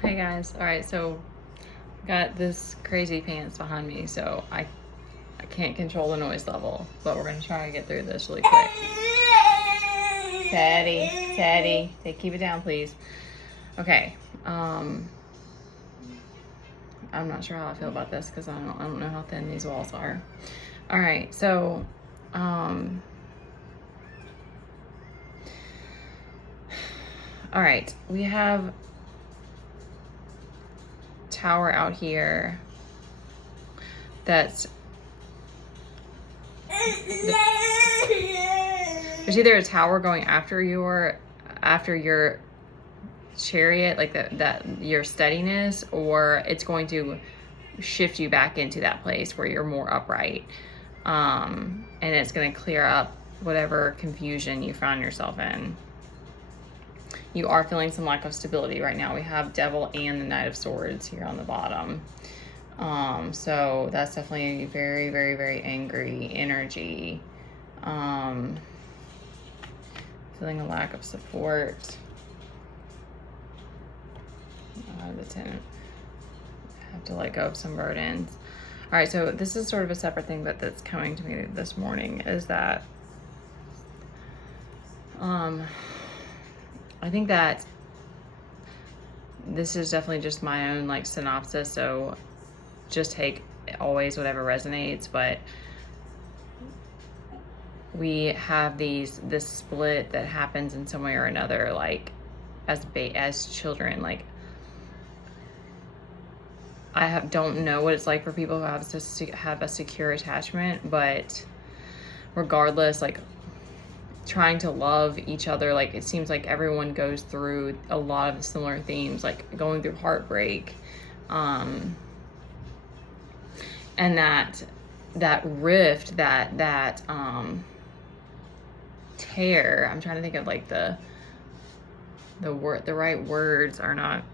Hey guys, all right, so got this crazy pants behind me, so I can't control the noise level, but we're gonna try and get through this really quick. Teddy, keep it down, please. Okay, I'm not sure how I feel about this because I don't know how thin these walls are. All right, so all right, we have tower out here that's there's either a tower going after your chariot, like that your steadiness, or it's going to shift you back into that place where you're more upright, and it's going to clear up whatever confusion you found yourself in. You are feeling some lack of stability right now. We have Devil and the Knight of Swords here on the bottom. So that's definitely very, very, very angry energy. Feeling a lack of support. The 10. Have to let go of some burdens. All right, so this is sort of a separate thing, but that's coming to me this morning is that I think that this is definitely just my own like synopsis, so just take always whatever resonates, but we have this split that happens in some way or another, like as children. Like don't know what it's like for people who have a secure attachment, but regardless, like trying to love each other, like it seems like everyone goes through a lot of similar themes, like going through heartbreak, and that rift, that tear. I'm trying to think of like the right words are not,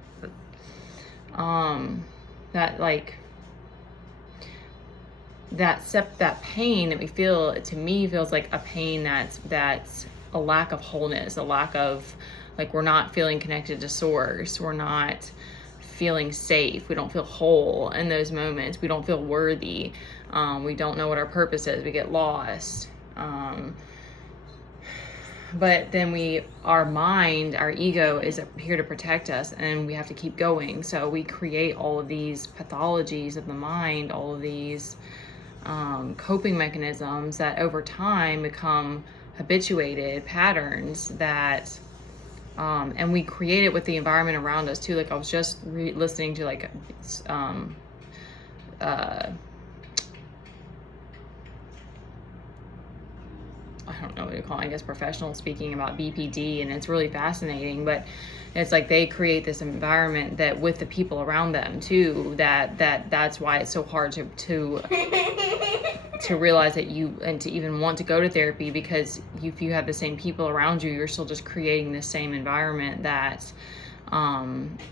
that like that pain that we feel, to me, feels like a pain that's a lack of wholeness, a lack of, like, we're not feeling connected to source, we're not feeling safe, we don't feel whole in those moments, we don't feel worthy, we don't know what our purpose is, we get lost, but then our mind, our ego is here to protect us, and we have to keep going. So we create all of these pathologies of the mind, all of these coping mechanisms that over time become habituated patterns that, and we create it with the environment around us too. Like I was just listening to like, I don't know what to call it, I guess professional speaking about BPD, and it's really fascinating, but it's like they create this environment that with the people around them too, that's why it's so hard to realize that and to even want to go to therapy, because if you have the same people around you, you're still just creating this same environment that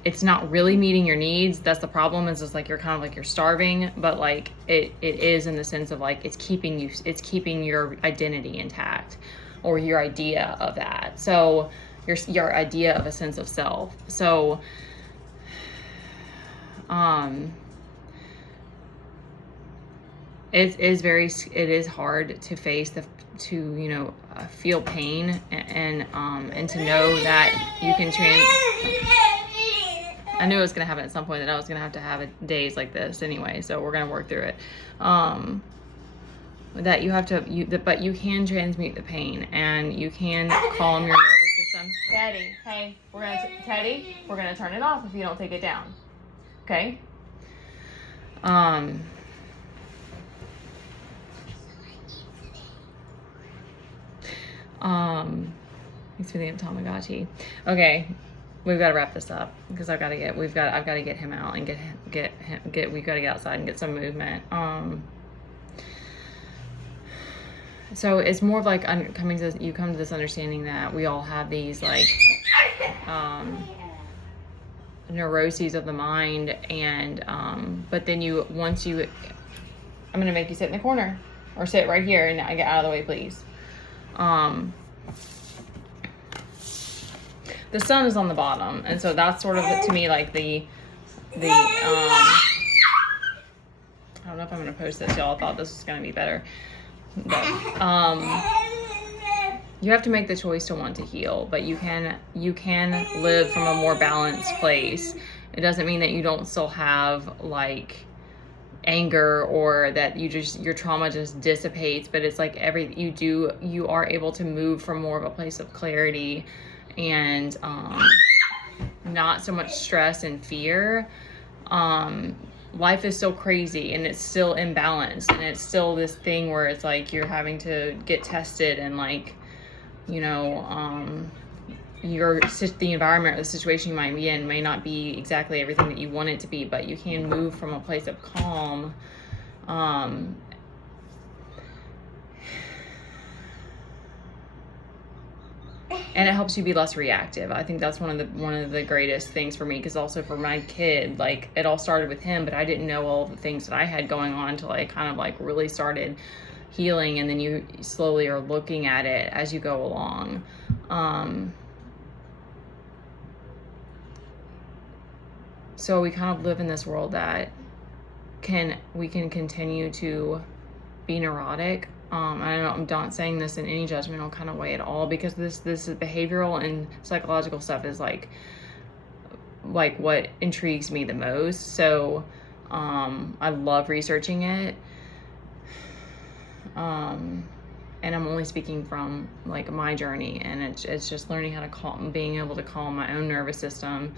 it's not really meeting your needs. That's the problem. It's just like you're kind of like you're starving, but like it is in the sense of like it's keeping your identity intact, or your idea of that. So your idea of a sense of self. So it is hard to face feel pain and to know that you can I knew it was going to happen at some point, that I was going to have days like this anyway, so we're going to work through it. But you can transmute the pain, and you can calm your nervous system. Teddy, hey, we're going to turn it off if you don't take it down. Okay? He's feeling a Tamagotchi. Okay, we've got to wrap this up because I've got to get him out and we've got to get outside and get some movement. So it's more of like you come to this understanding that we all have these like neuroses of the mind, and but then I'm gonna make you sit in the corner or sit right here and get out of the way, please. the sun is on the bottom, and so that's sort of to me like the I don't know if I'm gonna post this, y'all. I thought this was gonna be better, but you have to make the choice to want to heal, but you can live from a more balanced place. It doesn't mean that you don't still have like anger, or that your trauma just dissipates, but it's like you are able to move from more of a place of clarity and not so much stress and fear. Life is still crazy, and it's still imbalanced, and it's still this thing where it's like you're having to get tested, and like, you know, the environment or the situation you might be in may not be exactly everything that you want it to be, but you can move from a place of calm. And it helps you be less reactive. I think that's one of the greatest things for me, because also for my kid, like, it all started with him, but I didn't know all the things that I had going on until I kind of like really started healing, and then you slowly are looking at it as you go along. So we kind of live in this world that we can continue to be neurotic. I'm not saying this in any judgmental kind of way at all, because this is behavioral and psychological stuff is like what intrigues me the most. So I love researching it. And I'm only speaking from like my journey, and it's just learning how to being able to calm my own nervous system.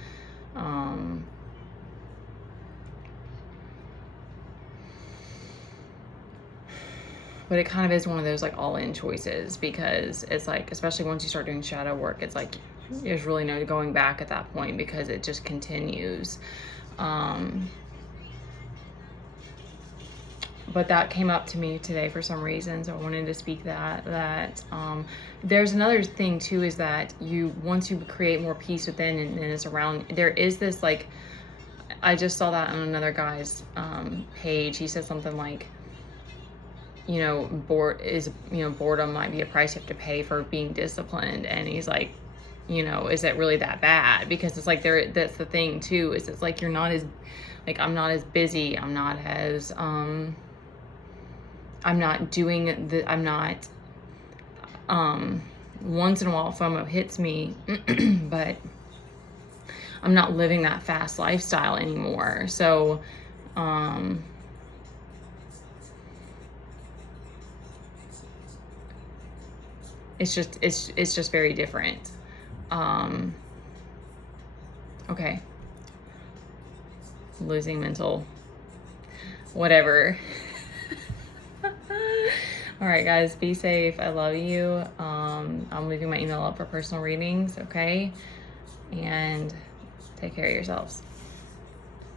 But it kind of is one of those like all-in choices, because it's like, especially once you start doing shadow work, it's like there's really no going back at that point, because it just continues. But that came up to me today for some reason, so I wanted to speak that there's another thing too, is that once you create more peace within and it's around, there is this like, I just saw that on another guy's page. He said something like, you know, boredom might be a price you have to pay for being disciplined. And he's like, you know, is it really that bad? Because it's like that's the thing too, is it's like you're not as, like, I'm not as busy, I'm not as I'm not doing once in a while FOMO hits me, but I'm not living that fast lifestyle anymore. So it's just very different. Okay, losing mental whatever. All right, guys, be safe. I love you. I'm leaving my email up for personal readings, okay? And take care of yourselves.